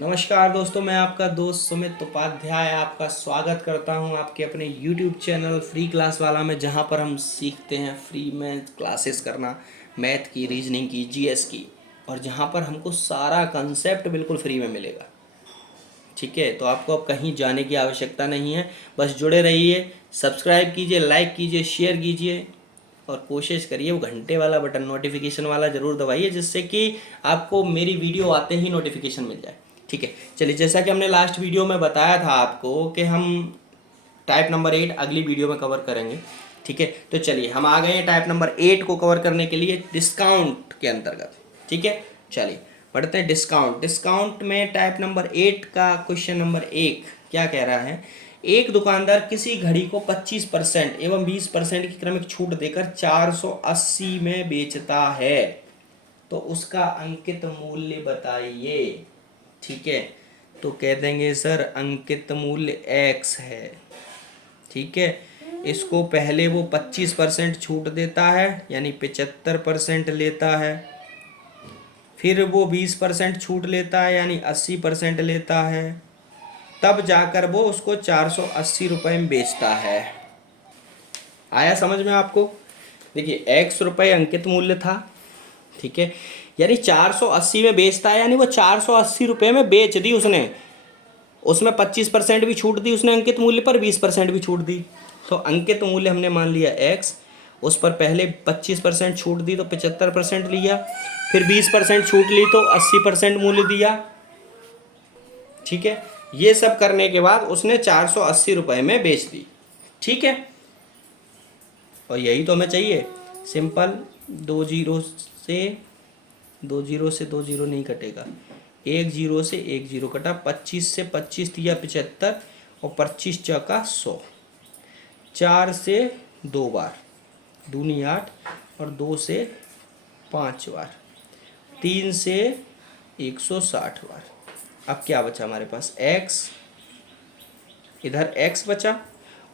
नमस्कार दोस्तों, मैं आपका दोस्त सुमित उपाध्याय आपका स्वागत करता हूं आपके अपने YouTube चैनल फ्री क्लास वाला में, जहां पर हम सीखते हैं फ्री में क्लासेस करना, मैथ की, रीजनिंग की, जीएस की, और जहां पर हमको सारा कंसेप्ट बिल्कुल फ्री में मिलेगा। ठीक है, तो आपको अब कहीं जाने की आवश्यकता नहीं है, बस जुड़े रहिए, सब्सक्राइब कीजिए, लाइक कीजिए, शेयर कीजिए और कोशिश करिए वो घंटे वाला बटन नोटिफिकेशन वाला ज़रूर दबाइए, जिससे कि आपको मेरी वीडियो आते ही नोटिफिकेशन मिल जाए। ठीक है, चलिए, जैसा कि हमने लास्ट वीडियो में बताया था आपको कि हम टाइप नंबर 8 अगली वीडियो में कवर करेंगे। ठीक है, तो चलिए हम आ गए हैं टाइप नंबर 8 को कवर करने के लिए डिस्काउंट के अंतर्गत। ठीक है, चलिए पढ़ते हैं डिस्काउंट। डिस्काउंट में टाइप नंबर 8 का क्वेश्चन नंबर 1 क्या कह रहा है। एक दुकानदार किसी घड़ी को 25% एवं 20% की क्रमिक छूट देकर 480 में बेचता है, तो उसका अंकित मूल्य बताइए। ठीक है, तो कह देंगे सर अंकित मूल्य x है। ठीक है, इसको पहले वो 25% छूट देता है यानी 75% लेता है, फिर वो 20% छूट लेता है यानी 80% लेता है, तब जाकर वो उसको 480 रुपये में बेचता है। आया समझ में आपको। देखिए x रुपये अंकित मूल्य था। ठीक है, यानी 480 में बेचता है, यानी वो 480 रुपये में बेच दी उसने। उसमें 25% भी छूट दी उसने अंकित मूल्य पर, 20% भी छूट दी। तो अंकित मूल्य हमने मान लिया x, उस पर पहले 25% छूट दी तो 75% लिया, फिर 20% छूट ली तो 80% मूल्य दिया। ठीक है, ये सब करने के बाद उसने 480 रुपये में बेच दी। ठीक है, और यही तो हमें चाहिए। सिंपल, दो जीरो से दो जीरो नहीं कटेगा, एक जीरो से एक जीरो कटा, 25 से 25 दिया 75, और 25 चौका 100, 4 से 2 बार, दूनी 8, और 2 से 5 बार, 3 से 160 बार। अब क्या बचा हमारे पास x, इधर x बचा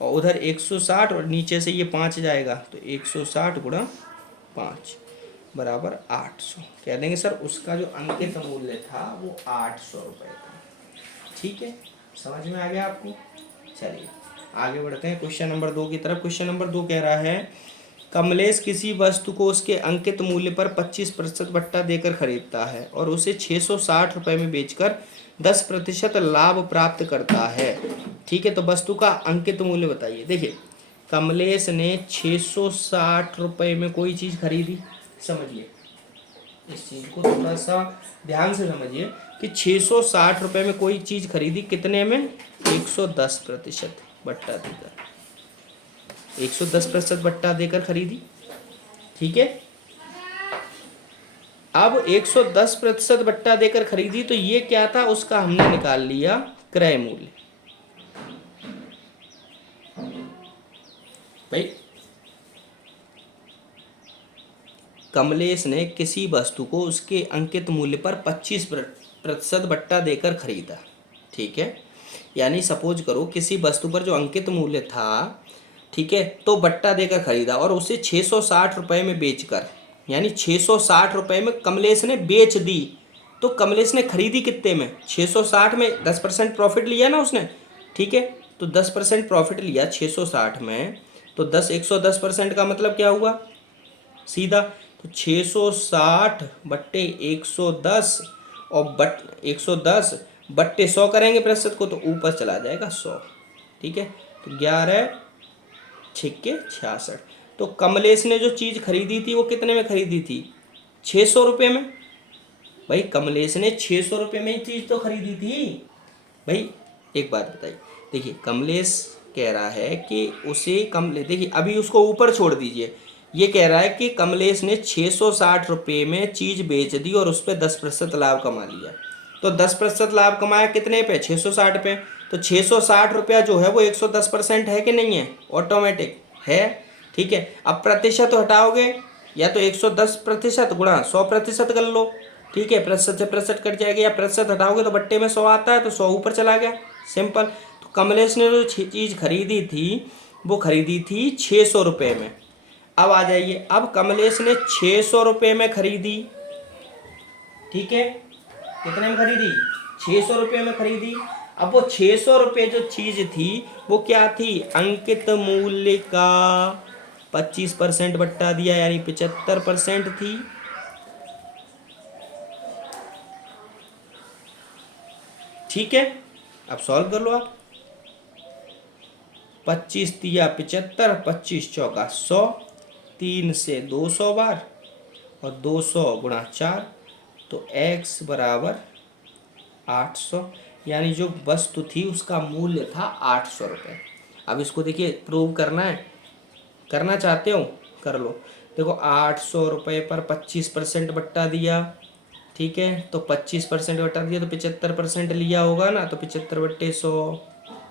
और उधर 160, और नीचे से ये 5 जाएगा तो 160 गुणा 5 बराबर 800। कह देंगे सर उसका जो अंकित मूल्य था वो 800 रुपये था। ठीक है, समझ में आ गया आपको। चलिए आगे बढ़ते हैं क्वेश्चन नंबर 2 की तरफ। क्वेश्चन नंबर 2 कह रहा है, कमलेश किसी वस्तु को उसके अंकित मूल्य पर 25% बट्टा देकर खरीदता है और उसे 660 रुपये में बेचकर 10% लाभ प्राप्त करता है। ठीक है, तो वस्तु का अंकित मूल्य बताइए। देखिए कमलेश ने 660 रुपये में कोई चीज़ खरीदी। समझिए, इस चीज़ को थोड़ा सा ध्यान से समझिए कि 660 रुपये में कोई चीज़ खरीदी, कितने में? 110% बट्टा देकर, 110% बट्टा देकर खरीदी। ठीक है, अब 110% बट्टा देकर खरीदी तो ये क्या था, उसका हमने निकाल लिया क्रय मूल्य। भाई कमलेश ने किसी वस्तु को उसके अंकित मूल्य पर 25% बट्टा देकर खरीदा। ठीक है, यानी सपोज करो किसी वस्तु पर जो अंकित मूल्य था, ठीक है, तो बट्टा देकर खरीदा और उसे 660 रुपये में बेचकर, यानी 660 रुपये में कमलेश ने बेच दी। तो कमलेश ने खरीदी कितने में? 660 में 10% प्रॉफिट लिया ना उसने। ठीक है, तो 10% प्रॉफिट लिया 660 में, तो 110% का मतलब क्या हुआ सीधा, तो 660 बट्टे 110 और 110 बट्टे 100 करेंगे प्रतिशत को तो ऊपर चला जाएगा 100। ठीक है, तो 11 छिक्के 66। तो कमलेश ने जो चीज़ खरीदी थी वो कितने में खरीदी थी? 600 रुपये में। भाई कमलेश ने 600 रुपये में ही चीज़ तो खरीदी थी। भाई एक बात बताइए, देखिए कमलेश कह रहा है कि उसे देखिए अभी उसको ऊपर छोड़ दीजिए, ये कह रहा है कि कमलेश ने 660 रुपये में चीज़ बेच दी और उस पर 10% लाभ कमा लिया। तो 10% लाभ कमाया कितने पे? 660 पे। तो 660 रुपया जो है वो 110% है कि नहीं है? ऑटोमेटिक है। ठीक है, अब प्रतिशत हटाओगे, या तो 110% गुणा 100% कर लो। ठीक है, प्रतिशत से प्रतिशत कट जाएगा, या प्रतिशत हटाओगे तो बट्टे में 100 आता है तो 100 ऊपर चला गया। सिंपल। तो कमलेश ने जो चीज़ खरीदी थी वो खरीदी थी 600 रुपये में। अब आ जाइए, अब कमलेश ने 600 रुपये में खरीदी। ठीक है, कितने में खरीदी? 600 रुपये में खरीदी। अब वो 600 रुपये जो चीज थी वो क्या थी? अंकित मूल्य का 25% बट्टा दिया यानी 75% थी। ठीक है, अब सॉल्व कर लो आप। 25 दिया 75, 25 चौका 100, 3 से 200 बार और 200 गुणा 4, तो x बराबर 800, यानी जो वस्तु थी उसका मूल्य था 800 रुपये। अब इसको देखिए प्रूव करना है, करना चाहते हो कर लो। देखो 800 रुपये पर 25% बट्टा दिया, ठीक है, तो 25% बट्टा दिया तो 75% लिया होगा ना, तो 75 बट्टे 100,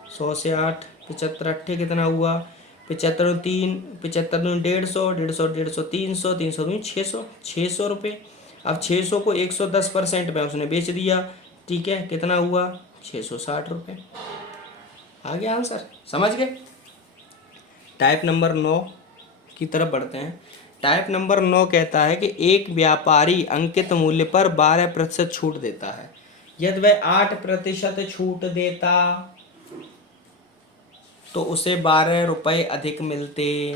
100 से 8, 75 अट्ठे कितना हुआ? 75 3, 75 150, 150 150 300, 300 दूनी 600, 600 रुपये। अब 600 को 110% में उसने बेच दिया, ठीक है, कितना हुआ? 660 रुपये। आ गया आंसर, समझ गए? टाइप नंबर 9 की तरफ बढ़ते हैं। टाइप नंबर 9 कहता है कि एक व्यापारी अंकित मूल्य पर 12% छूट देता है। यदि वह 8% छूट देता तो उसे 12 रुपये अधिक मिलते,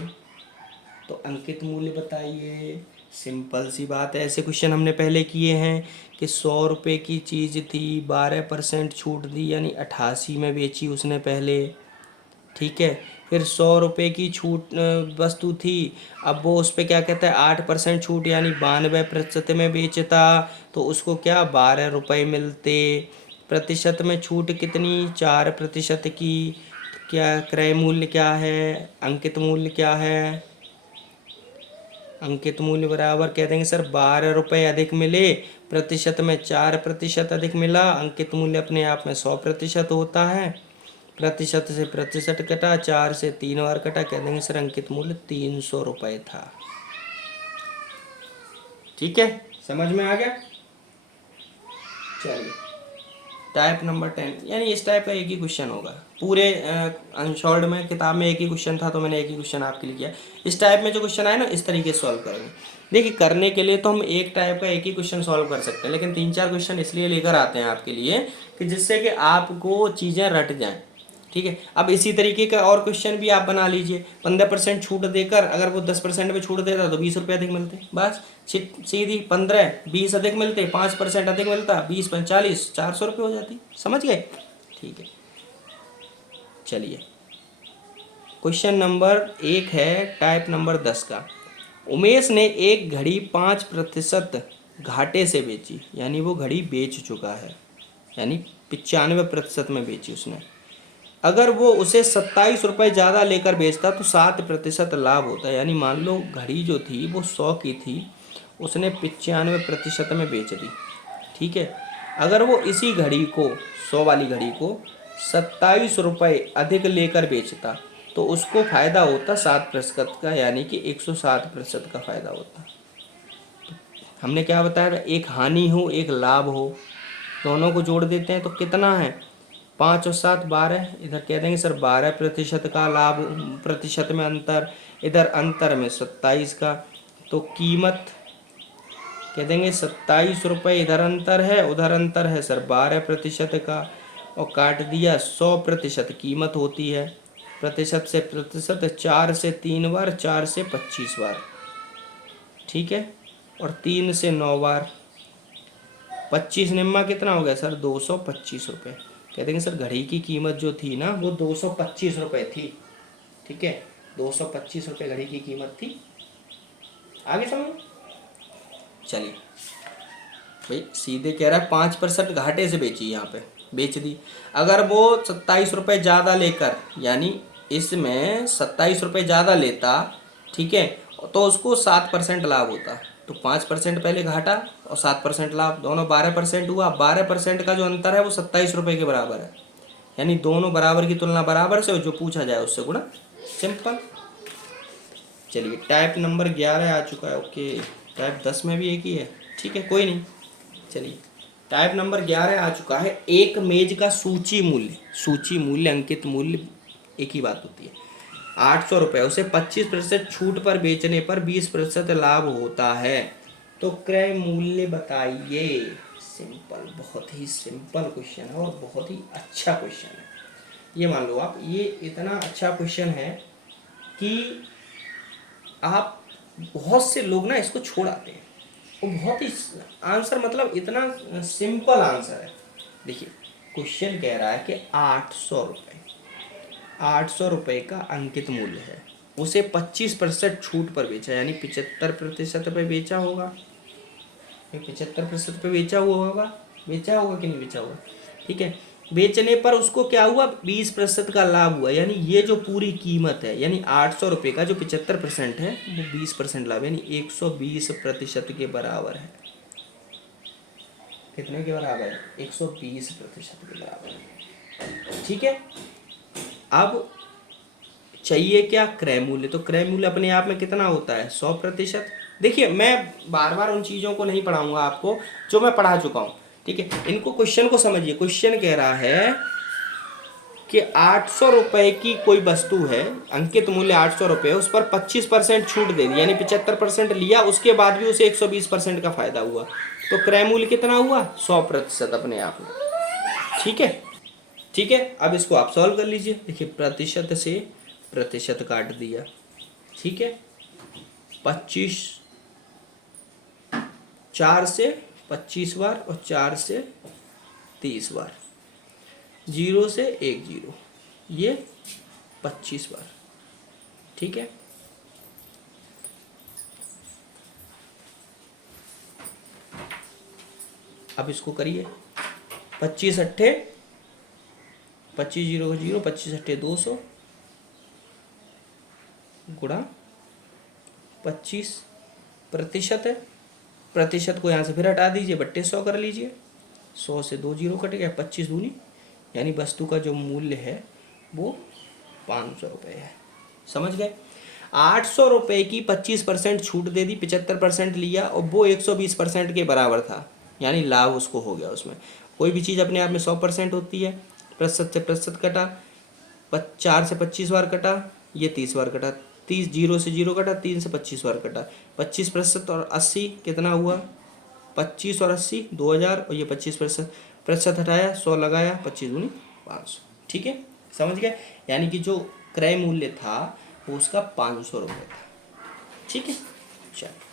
तो अंकित मूल्य बताइए। सिंपल सी बात है, ऐसे क्वेश्चन हमने पहले किए हैं कि 100 रुपये की चीज़ थी, 12% छूट दी यानी 88 में बेची उसने पहले, ठीक है। फिर 100 रुपये की छूट वस्तु थी, अब वो उस पर क्या कहता है? 8% छूट यानी 92% में बेचता, तो उसको क्या 12 रुपये मिलते। प्रतिशत में छूट कितनी? 4% की। क्या क्रय मूल्य क्या है? अंकित मूल्य क्या है? अंकित मूल्य बराबर कह देंगे सर 12 रुपये अधिक मिले, प्रतिशत में 4% अधिक मिला। अंकित मूल्य अपने आप में 100% होता है, प्रतिशत से प्रतिशत कटा, 4 से 3 बार कटा, कह देंगे सर अंकित मूल्य 300 रुपये था। ठीक है, समझ में आ गया? चलिए टाइप नंबर 10, यानी इस टाइप का एक ही क्वेश्चन होगा पूरे अनसॉल्व्ड में। किताब में एक ही क्वेश्चन था तो मैंने एक ही क्वेश्चन आपके लिए किया। इस टाइप में जो क्वेश्चन आए ना इस तरीके से सॉल्व करेंगे। देखिए करने के लिए तो हम एक टाइप का एक ही क्वेश्चन सॉल्व कर सकते हैं, लेकिन 3-4 क्वेश्चन इसलिए लेकर आते हैं आपके लिए कि जिससे कि आपको चीज़ें रट जाएँ। ठीक है, अब इसी तरीके का और क्वेश्चन भी आप बना लीजिए। 15% छूट देकर अगर वो 10% में छूट देता तो 20 रुपये अधिक मिलते, बस सीधी। 15 20 अधिक मिलते, 5% अधिक मिलता, 20 45 400 रुपये हो जाती। समझ गए? ठीक है, चलिए क्वेश्चन नंबर 1 है टाइप नंबर 10 का। उमेश ने एक घड़ी 5% घाटे से बेची, यानी वो घड़ी बेच चुका है, यानी 95% में बेची उसने। अगर वो उसे 27 रुपये ज़्यादा लेकर बेचता तो 7% लाभ होता, यानी मान लो घड़ी जो थी वो 100 की थी, उसने 95% में बेच दी, ठीक है। अगर वो इसी घड़ी को 100 वाली घड़ी को 27 रुपये अधिक लेकर बेचता तो उसको फ़ायदा होता 7% का, यानी कि 107% का फ़ायदा होता। हमने क्या बताया था? एक हानि हो एक लाभ हो, दोनों को जोड़ देते हैं तो कितना है? 5 और 7 12, इधर कह देंगे सर 12% का लाभ, प्रतिशत में अंतर, इधर अंतर में 27 का, तो कीमत कह देंगे 27 रुपये, इधर अंतर है उधर अंतर है सर 12% का, और काट दिया 100% कीमत होती है। प्रतिशत से प्रतिशत 4 से 3 बार, 4 से 25 बार, ठीक है, और 3 से 9 बार। 25 निम्मा कितना हो गया सर? 225 रुपये। कह देंगे सर घड़ी की कीमत जो थी ना वो 225 रुपये थी, ठीक है, 225 रुपये घड़ी की कीमत थी। आगे समझ? चलिए भाई सीधे कह रहा है 5% घाटे से बेची, यहाँ पे बेच दी। अगर वो 27 रुपये ज़्यादा लेकर, यानी इसमें 27 रुपये ज़्यादा लेता, ठीक है, तो उसको 7% लाभ होता। तो 5% पहले घाटा और 7% लाभ, दोनों 12% हुआ। 12% का जो अंतर है वो 27 रुपये के बराबर है, यानी दोनों बराबर की तुलना बराबर से, जो पूछा जाए उससे गुणा। सिंपल। चलिए टाइप नंबर 11 आ चुका है। ओके, टाइप 10 में भी एक ही है, ठीक है, कोई नहीं। चलिए टाइप नंबर 11 आ चुका है। एक मेज का सूची मूल्य अंकित मूल्य एक ही बात होती है, 800 रुपये, उसे 25% छूट पर बेचने पर 20% लाभ होता है, तो क्रय मूल्य बताइए। सिंपल, बहुत ही सिंपल क्वेश्चन है और बहुत ही अच्छा क्वेश्चन है। ये मान लो आप, ये इतना अच्छा क्वेश्चन है कि आप, बहुत से लोग ना इसको छोड़ आते हैं। वो बहुत ही आंसर, मतलब इतना सिंपल आंसर है। देखिए क्वेश्चन कह रहा है कि 800 रुपये, 800 रुपये का अंकित मूल्य है, उसे 25% छूट पर बेचा, यानी 75% पे बेचा होगा, 75% पे बेचा हुआ होगा, बेचा होगा कि नहीं बेचा होगा, ठीक है। बेचने पर उसको क्या हुआ, 20% का लाभ हुआ, यानी ये जो पूरी कीमत है, यानी 800 रुपये का जो 75% है वो 20% लाभ, यानी 120% के बराबर है। कितने के बराबर है, 120% के बराबर है, ठीक है। अब चाहिए क्या, क्रय मूल्य। तो क्रय मूल्य अपने आप में कितना होता है, 100%। देखिए मैं बार बार उन चीज़ों को नहीं पढ़ाऊंगा आपको जो मैं पढ़ा चुका हूँ, ठीक है। इनको क्वेश्चन को समझिए। क्वेश्चन कह रहा है कि 800 रुपये की कोई वस्तु है, अंकित मूल्य 800 रुपये, उस पर 25% छूट दे दी, यानी 75% लिया, उसके बाद भी उसे 120% का फायदा हुआ, तो क्रय मूल्य कितना हुआ, 100% अपने आप में, ठीक है। ठीक है, अब इसको आप सॉल्व कर लीजिए। देखिए प्रतिशत से प्रतिशत काट दिया, ठीक है। 25, 4 से 25 बार और 4 से 30 बार, 0 से 1 0, ये 25 बार, ठीक है। अब इसको करिए, 25 अट्ठे 25, 0 0, 25 अट्ठे 200 गुणा 25 प्रतिशत है, प्रतिशत को यहाँ से फिर हटा दीजिए, बट्टे 100 कर लीजिए, 100 से 2 0 कट गया, 25 दूनी, यानी वस्तु का जो मूल्य है वो 500 रुपये है। समझ गए। 800 रुपये की 25% छूट दे दी, 75% लिया और वो 120% के बराबर था, यानी लाभ उसको हो गया। उसमें कोई भी चीज़ अपने आप में 100% होती है, प्रतिशत से प्रतिशत कटा, 4 से 25 बार कटा, ये 30 बार कटा, 30, 0 से 0 कटा, 3 से 25 बार कटा, 25% और 80 कितना हुआ, 25 और 80 2000, और ये 25% प्रतिशत हटाया, 100 लगाया, 25 दूनी 500, ठीक है। समझ गए। यानी कि जो क्रय मूल्य था वो उसका 500 रुपये था, ठीक है। चलिए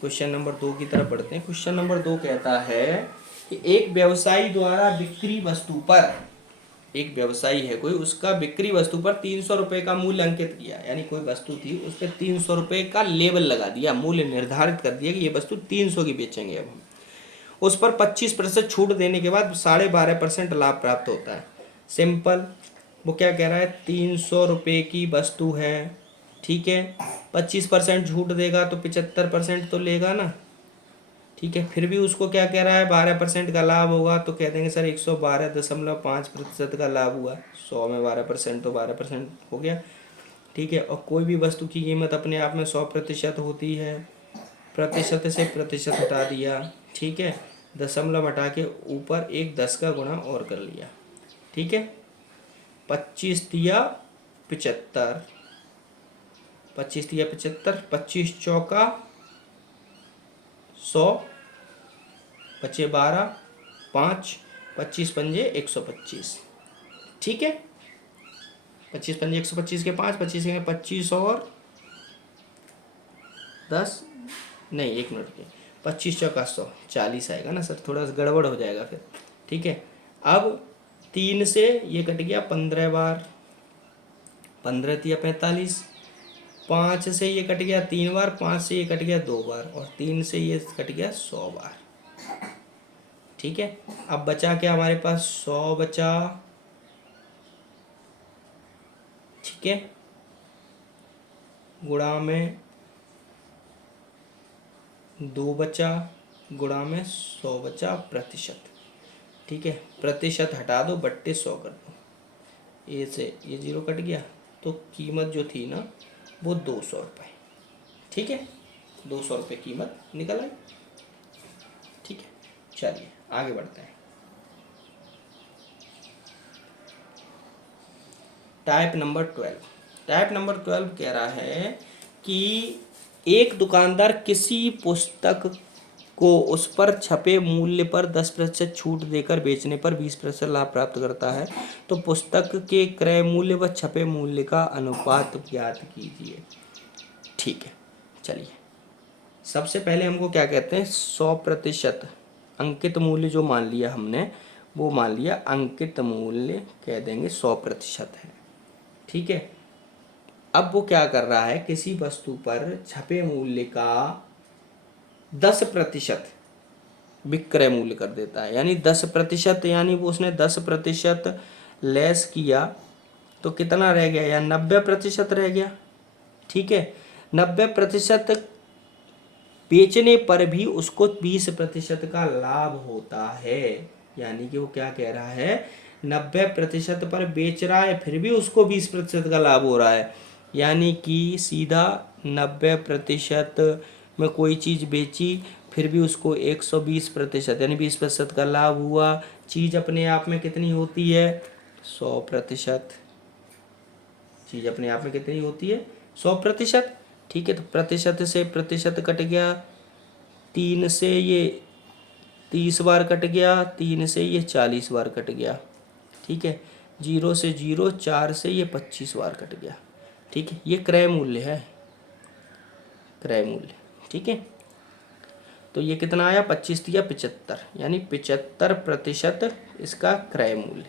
क्वेश्चन नंबर 2 की तरफ बढ़ते हैं। क्वेश्चन नंबर 2 कहता है कि एक व्यवसायी द्वारा बिक्री वस्तु पर, एक व्यवसायी है कोई, उसका बिक्री वस्तु पर 300 रुपये का मूल्य अंकित किया, यानी कोई वस्तु थी उस पर 300 रुपये का लेबल लगा दिया, मूल्य निर्धारित कर दिया कि ये वस्तु 300 की बेचेंगे अब हम। उस पर 25% छूट देने के बाद 12.5% लाभ प्राप्त होता है। सिंपल, वो क्या कह रहा है, 300 रुपये की वस्तु है, ठीक है, 25% छूट देगा तो 75% तो लेगा ना, ठीक है। फिर भी उसको क्या कह रहा है, 12% का लाभ होगा, तो कह देंगे सर 112.5% का लाभ हुआ, 100 में 12% तो 12% हो गया, ठीक है। और कोई भी वस्तु की कीमत अपने आप में 100% होती है, प्रतिशत से प्रतिशत हटा दिया, ठीक है, दशमलव हटा के ऊपर एक 10 का गुणा और कर लिया, ठीक है। 25 दिया 75, 25 दिया 75, 25 चौका 100, बचे 12, 5, 25 पंजे 125, ठीक है। 25 पंजे 125 के 5, 25 के 25 और 10, नहीं 1 मिनट के, 25 चौका 100, 40 आएगा ना सर, थोड़ा सा गड़बड़ हो जाएगा फिर, ठीक है। अब 3 से ये कट गया 15 बार, 15 दिया 45, 5 से ये कट गया 3 बार, 5 से ये कट गया 2 बार, और 3 से ये कट गया 100 बार, ठीक है। अब बचा क्या हमारे पास, 100 बचा, ठीक है, गुणा में 2 बचा, गुणा में 100 बचा प्रतिशत, ठीक है। प्रतिशत हटा दो, बट्टे 100 कर दो, ये से ये 0 कट गया, तो कीमत जो थी ना वो 200 रुपये, ठीक है, 200 रुपये कीमत निकल आई, ठीक है। चलिए आगे बढ़ते हैं। टाइप नंबर 12, टाइप नंबर 12 कह रहा है कि एक दुकानदार किसी पुस्तक को उस पर छपे मूल्य पर 10% छूट देकर बेचने पर 20% लाभ प्राप्त करता है, तो पुस्तक के क्रय मूल्य व छपे मूल्य का अनुपात ज्ञात कीजिए। ठीक है, चलिए सबसे पहले हमको क्या कहते हैं, 100% अंकित मूल्य जो मान लिया हमने, वो मान लिया अंकित मूल्य कह देंगे 100% है। ठीक है, अब वो क्या कर रहा है, किसी वस्तु पर छपे मूल्य का 10% विक्रय मूल्य कर देता है, यानी 10%, यानी वो उसने 10% लेस किया तो कितना रह गया, या 90% रह गया। ठीक है, 90% बेचने पर भी उसको 20% का लाभ होता है। यानी कि वो क्या कह रहा है, 90% पर बेच रहा है फिर भी उसको 20% का लाभ हो रहा है। यानी कि सीधा 90% में कोई चीज़ बेची फिर भी उसको 120% यानी 20% का लाभ हुआ। चीज़ अपने आप में कितनी होती है, 100%। चीज़ अपने आप में कितनी होती है, 100%। ठीक है, तो प्रतिशत से प्रतिशत कट गया, 3 से ये 30 बार कट गया, 3 से ये 40 बार कट गया। ठीक है, 0 से 0, 4 से ये 25 बार कट गया। ठीक है, ये क्रय मूल्य है, क्रय मूल्य। ठीक है, तो ये कितना आया, 25 दिया 75, यानी 75% इसका क्रय मूल्य।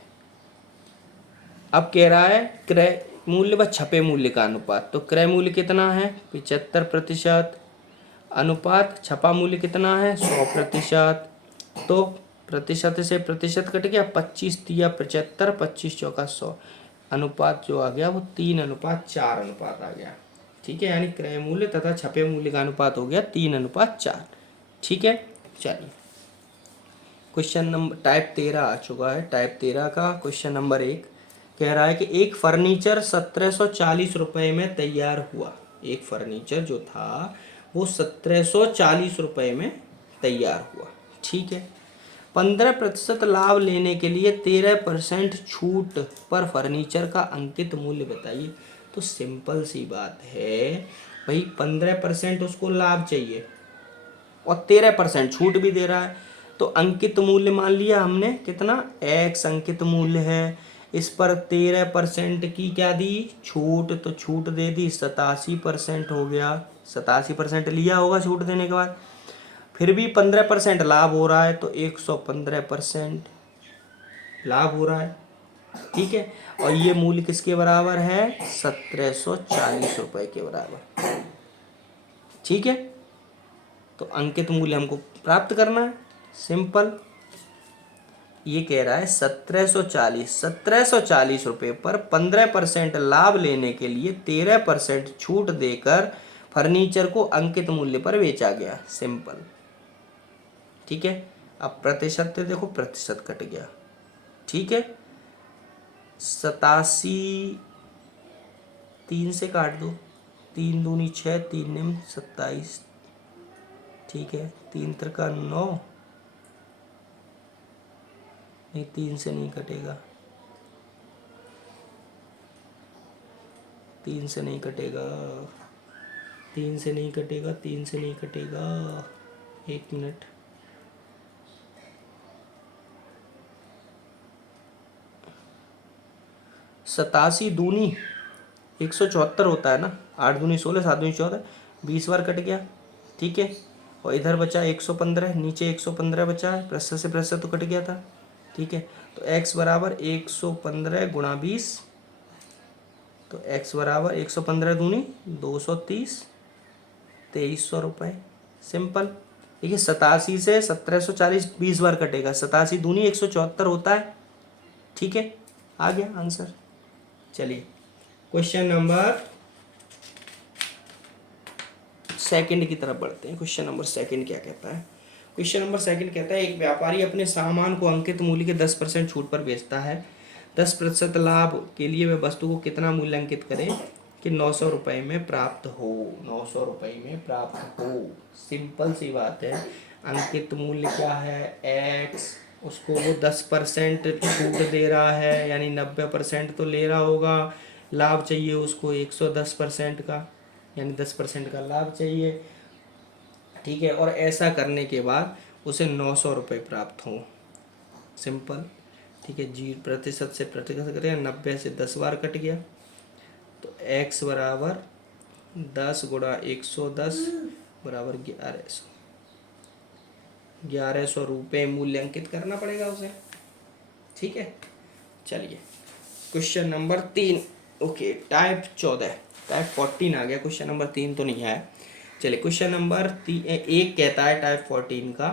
अब कह रहा है क्रय मूल्य व छपे मूल्य का अनुपात, तो क्रय मूल्य कितना है, 75%, अनुपात छपा मूल्य कितना है, 100%। तो प्रतिशत से प्रतिशत कट गया, 25 दिया 75, 25 चौका 100, अनुपात जो आ गया वो 3:4 अनुपात आ गया। ठीक है, यानी क्रय मूल्य तथा छपे मूल्य का अनुपात हो गया 3:4। ठीक है, चलिए क्वेश्चन नंबर टाइप 13 आ चुका है। टाइप 13 का क्वेश्चन नंबर 1 कह रहा है कि एक फर्नीचर 1740 रुपये में तैयार हुआ। एक फर्नीचर जो था वो 1740 रुपये में तैयार हुआ। ठीक है, 15% लाभ लेने के लिए 13% छूट पर फर्नीचर का अंकित मूल्य बताइए। तो सिंपल सी बात है भाई, 15% उसको लाभ चाहिए और 13% छूट भी दे रहा है, तो अंकित मूल्य मान लिया हमने कितना, x अंकित मूल्य है, इस पर 13% की क्या दी, छूट, तो छूट दे दी 87% हो गया। 87% लिया होगा छूट देने के बाद, फिर भी 15% लाभ हो रहा है, तो 115% लाभ हो रहा है। ठीक है, और ये मूल्य किसके बराबर है, 1740 रुपये के बराबर। ठीक है, तो अंकित मूल्य हमको प्राप्त करना है, सिंपल। ये कह रहा है 1740 रुपये पर 15% लाभ लेने के लिए 13% छूट देकर फर्नीचर को अंकित मूल्य पर बेचा गया, सिंपल। ठीक है, अब प्रतिशत देखो, प्रतिशत कट गया। ठीक है, 87, 3 से काट दो, 3 दूनी 6, 3 निम 27। ठीक है, 3 त्रिका 9, नहीं 3 से नहीं कटेगा, 3 से नहीं कटेगा, 3 से नहीं कटेगा, 3 से नहीं कटेगा, 1 मिनट। सतासी दूनी 174 होता है ना, 8 दूनी 16, 7 दूनी 14, 20 बार कट गया। ठीक है, और इधर बचा 115, नीचे 115 बचा है, प्रतिशत से प्रतिशत तो कट गया था। ठीक है, तो x बराबर 115 गुणा 20, तो x बराबर 115 दूनी 230, 2300 रुपये, सिंपल। देखिए 87 से 1740 20 बार कटेगा, 87 दूनी 174 होता है। ठीक है, आ गया आंसर। चलिए क्वेश्चन नंबर सेकंड की तरफ बढ़ते हैं। क्वेश्चन नंबर सेकंड क्या कहता है, क्वेश्चन नंबर सेकंड कहता है एक व्यापारी अपने सामान को अंकित मूल्य के 10% छूट पर बेचता है। 10% लाभ के लिए वह वस्तु को कितना मूल्य अंकित करे कि 900 रुपये में प्राप्त हो, 900 रुपये में प्राप्त हो। सिंपल सी बात है, अंकित मूल्य क्या है, x, उसको वो 10% छूट दे रहा है, यानी 90% तो ले रहा होगा। लाभ चाहिए उसको 110% का, यानी 10% का लाभ चाहिए। ठीक है, और ऐसा करने के बाद उसे 900 रुपये प्राप्त हों। सिंपल। ठीक है, 0% से प्रतिशत करें, 90 से 10 बार कट गया तो x बराबर 10 गुणा 110 बराबर 1100 रुपये मूल्यांकित करना पड़ेगा उसे। ठीक है, चलिए question number 3। Okay, type 14, type 14 आ गया, क्वेश्चन नंबर 3 तो नहीं आया। चलिए क्वेश्चन नंबर 1 कहता है टाइप 14 का।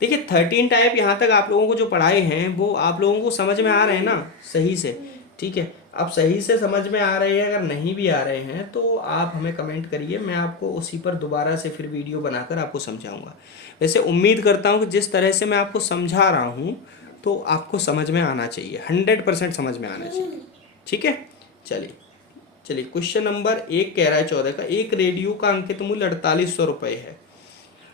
देखिए 13 टाइप यहाँ तक आप लोगों को जो पढ़ाए हैं वो आप लोगों को समझ में आ रहे हैं ना सही से। ठीक है, अब सही से समझ में आ रहे हैं, अगर नहीं भी आ रहे हैं तो आप हमें कमेंट करिए, मैं आपको उसी पर दोबारा से फिर वीडियो बनाकर आपको समझाऊंगा। वैसे उम्मीद करता हूँ कि जिस तरह से मैं आपको समझा रहा हूँ तो आपको समझ में आना चाहिए, 100% समझ में आना चाहिए। ठीक है, चलिए चलिए क्वेश्चन नंबर 1 कह रहा है 14 का, एक रेडियो का अंकित मूल्य 4800 रुपये है।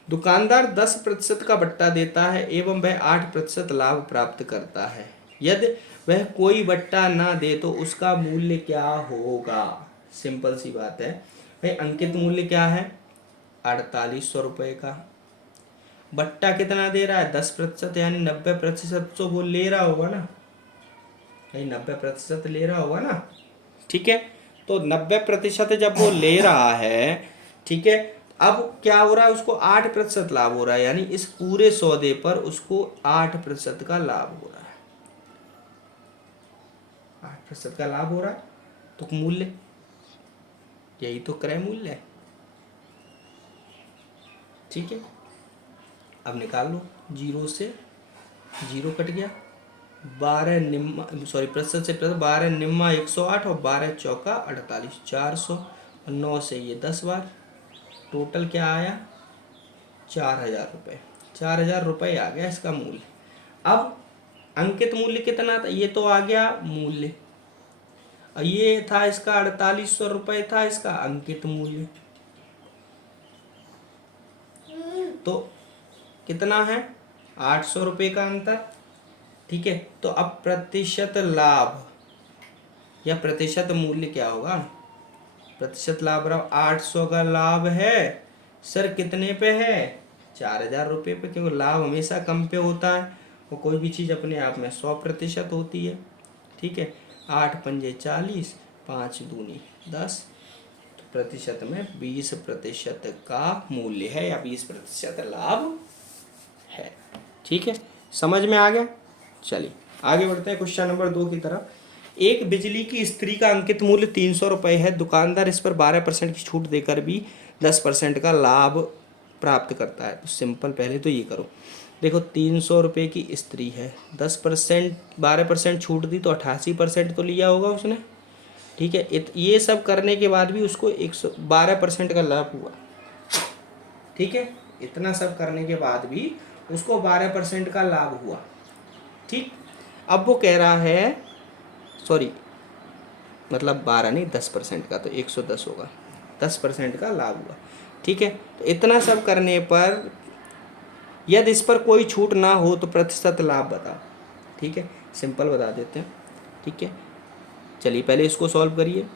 दुकानदार 10% का बट्टा देता है एवं वह 8% लाभ प्राप्त करता है। यदि वह कोई बट्टा ना दे तो उसका मूल्य क्या होगा? सिंपल सी बात है भाई, अंकित मूल्य क्या है? 4800 रुपये का। बट्टा कितना दे रहा है? 10%, यानी 90% तो वो ले रहा होगा ना, नहीं 90% ले रहा होगा ना। ठीक है, तो 90% जब वो ले रहा है, ठीक है, अब क्या हो रहा है, उसको 8% लाभ हो रहा है, यानी इस पूरे सौदे पर उसको 8% का लाभ हो रहा है। 8% का लाभ हो रहा है तो मूल्य, यही तो क्रय मूल्य है। ठीक है, अब निकाल लो, 0 से 0 कट गया, 12 निम्मा सॉरी प्रतिशत से प्रतिशत, 12 निम्मा 108 और 12 चौका 48, 400 और 9 से ये 10 बार, टोटल क्या आया? 4000 रुपये। 4000 रुपये आ गया इसका मूल्य। अब अंकित मूल्य कितना था? ये तो आ गया मूल्य, और ये था इसका 4800 रुपये था इसका अंकित मूल्य। तो कितना है? 800 रुपये का अंतर। ठीक है, तो अब प्रतिशत लाभ या प्रतिशत मूल्य क्या होगा? प्रतिशत लाभ बराबर 800 का लाभ है सर, कितने पे है? 4000 रुपये पे, क्योंकि लाभ हमेशा कम पे होता है और कोई भी चीज़ अपने आप में 100% होती है। ठीक है, 8 पंजे 40, 5 दूनी 10, तो प्रतिशत में 20% का मूल्य है या 20% लाभ है। ठीक है, समझ में आ गया? चलिए आगे बढ़ते हैं क्वेश्चन नंबर 2 की तरफ। एक बिजली की इस्त्री का अंकित मूल्य 300 रुपये है। दुकानदार इस पर 12% की छूट देकर भी 10% का लाभ प्राप्त करता है। तो सिंपल, पहले तो ये करो, देखो 300 रुपये की इस्त्री है, 10% 12% छूट दी तो 88% तो लिया होगा उसने। ठीक है, ये सब करने के बाद भी उसको 112% का लाभ हुआ। ठीक है, इतना सब करने के बाद भी उसको 12% का लाभ हुआ। ठीक, अब वो कह रहा है, सॉरी मतलब 12 नहीं 10% का, तो 110 होगा, 10% का लाभ हुआ। ठीक है, तो इतना सब करने पर यदि इस पर कोई छूट ना हो तो प्रतिशत लाभ बताओ। ठीक है, सिंपल बता देते हैं। ठीक है, चलिए पहले इसको सॉल्व करिए।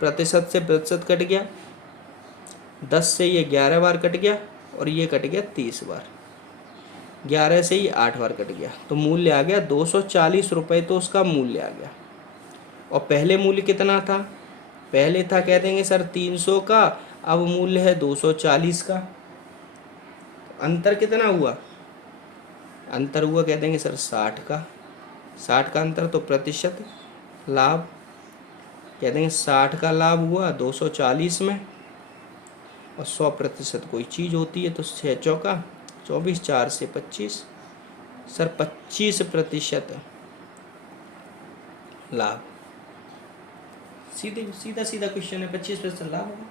प्रतिशत से प्रतिशत कट गया, 10 से ये 11 बार कट गया और ये कट गया 30 बार, 11 से ये 8 बार कट गया, तो मूल्य आ गया 240 रुपये, तो उसका मूल्य आ गया। और पहले मूल्य कितना था? पहले था कह देंगे सर 300 का, अब मूल्य है 240 का। अंतर कितना हुआ? अंतर हुआ कह देंगे सर 60 का। 60 का अंतर, तो प्रतिशत लाभ कह देंगे 60 का लाभ हुआ 240 में, और 100% कोई चीज़ होती है तो 6 चौका 24, 4 से 25, सर 25% लाभ। सीधा सीधा क्वेश्चन है, 25% लाभ होगा।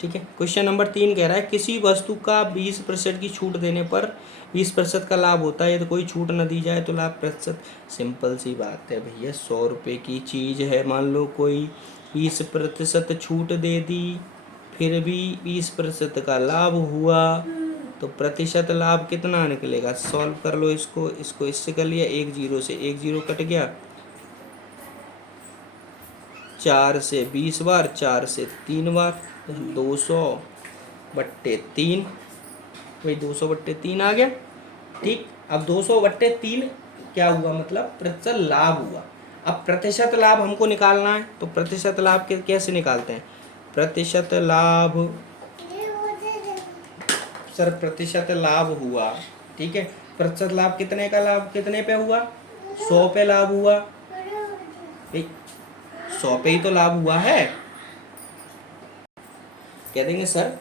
ठीक है, क्वेश्चन नंबर 3 कह रहा है किसी वस्तु का 20% की छूट देने पर 20% का लाभ होता है, तो कोई छूट न दी जाए तो लाभ प्रतिशत। सिंपल सी बात है भैया, 100 रुपये की चीज़ है, मान लो कोई 20% छूट दे दी, फिर भी 20% का लाभ हुआ, तो प्रतिशत लाभ कितना निकलेगा? सॉल्व कर लो इसको, इसको इससे कर लिया, 1 0 से 1 0 कट गया, 4 से 20 बार, 4 से 3 बार, 200/3, वही 200/3 आ गया। ठीक, अब 200/3 क्या हुआ, मतलब प्रतिशत लाभ हुआ। अब प्रतिशत लाभ हमको निकालना है, तो प्रतिशत लाभ कैसे निकालते हैं? प्रतिशत लाभ, सर प्रतिशत लाभ हुआ, ठीक है, प्रतिशत लाभ कितने का, लाभ कितने पे हुआ, 100 पे लाभ हुआ। 100 पे ही तो लाभ हुआ है। कह देंगे सर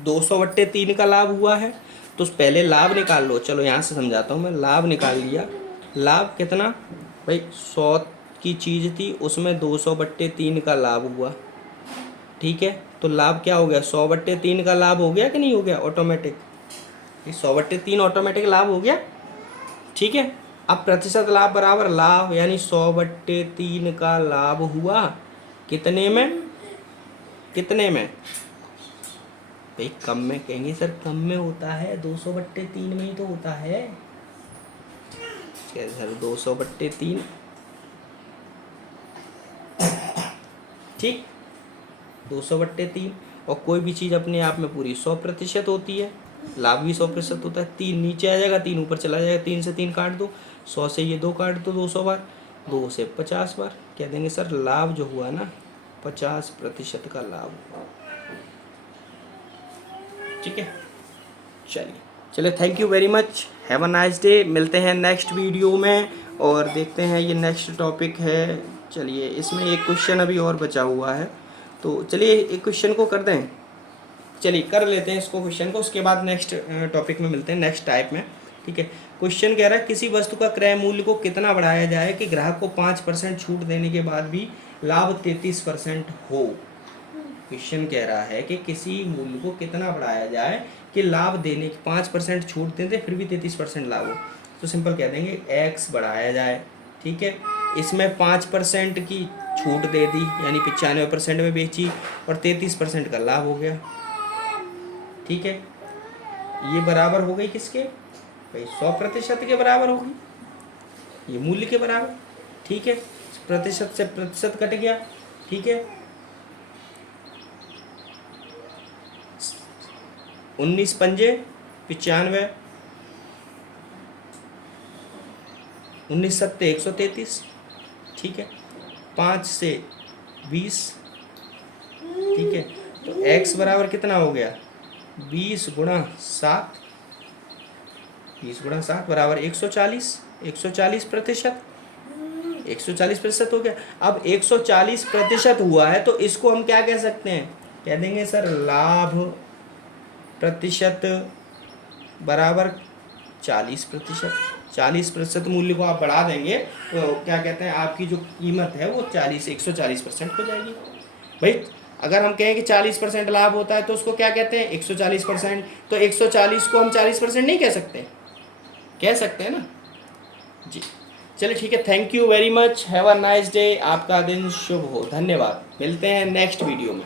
200/3 का लाभ हुआ है, तो पहले लाभ निकाल लो। चलो यहाँ से समझाता हूँ मैं, लाभ निकाल लिया। लाभ कितना भाई, 100 की चीज़ थी, उसमें 200/3 का लाभ हुआ। ठीक है, तो लाभ क्या हो गया, 100/3 का लाभ हो गया कि नहीं हो गया, ऑटोमेटिक। 100/3 ऑटोमेटिक लाभ हो गया। ठीक है, अब प्रतिशत लाभ बराबर लाभ, यानी 100/3 का लाभ हुआ कितने में, कितने में भाई, कम में। कहेंगे सर कम में होता है, 200/3 में ही तो होता है। क्या सर 200/3, ठीक, 200/3। और कोई भी चीज़ अपने आप में पूरी 100% होती है, लाभ भी 100% होता है। 3 नीचे आ जाएगा, 3 ऊपर चला जाएगा, 3 से 3 काट दो, 100 से ये 2 काट दो 200 बार, 2 से 50 बार। कह देंगे सर लाभ जो हुआ ना, 50% का लाभ हुआ। ठीक है, चलिए thank you very much, have a nice day. मिलते हैं नेक्स्ट वीडियो में और देखते हैं ये नेक्स्ट टॉपिक है। चलिए इसमें एक क्वेश्चन अभी और बचा हुआ है, तो चलिए एक क्वेश्चन को कर दें। चलिए कर लेते हैं इसको, क्वेश्चन को, उसके बाद नेक्स्ट टॉपिक में मिलते हैं, नेक्स्ट टाइप में। ठीक है, क्वेश्चन कह रहा है किसी वस्तु का क्रय मूल्य को कितना बढ़ाया जाए कि ग्राहक को 5% छूट देने के बाद भी लाभ 33% हो। क्वेश्चन कह रहा है कि किसी मूल्य को कितना बढ़ाया जाए कि लाभ देने की 5% छूट देते फिर भी 33% लाभ हो। तो सिंपल कह देंगे x बढ़ाया जाए। ठीक है, इसमें 5% की छूट दे दी, यानी 95% में बेची और 33% का लाभ हो गया। ठीक है, ये बराबर हो गई किसके भाई, 100% के बराबर हो गई, ये मूल्य के बराबर। ठीक है, प्रतिशत से प्रतिशत कट गया। ठीक है, 19 पंजे 95, 19 सत्ते 133। ठीक है, 5 से 20। ठीक है, तो x बराबर कितना हो गया, 20 गुणा 7, 20 गुणा 7 बराबर 140, 140%, 140% हो गया। अब 140% हुआ है, तो इसको हम क्या कह सकते हैं, कह देंगे सर लाभ प्रतिशत बराबर 40%। 40% मूल्य को आप बढ़ा देंगे तो क्या कहते हैं, आपकी जो कीमत है वो 140% हो जाएगी। भाई अगर हम कहें कि 40% लाभ होता है तो उसको क्या कहते हैं, 140%। तो 140 को हम 40% नहीं कह सकते, कह सकते हैं ना जी। चलिए ठीक है, thank you very much, have a nice day, आपका दिन शुभ हो, धन्यवाद। मिलते हैं नेक्स्ट वीडियो में।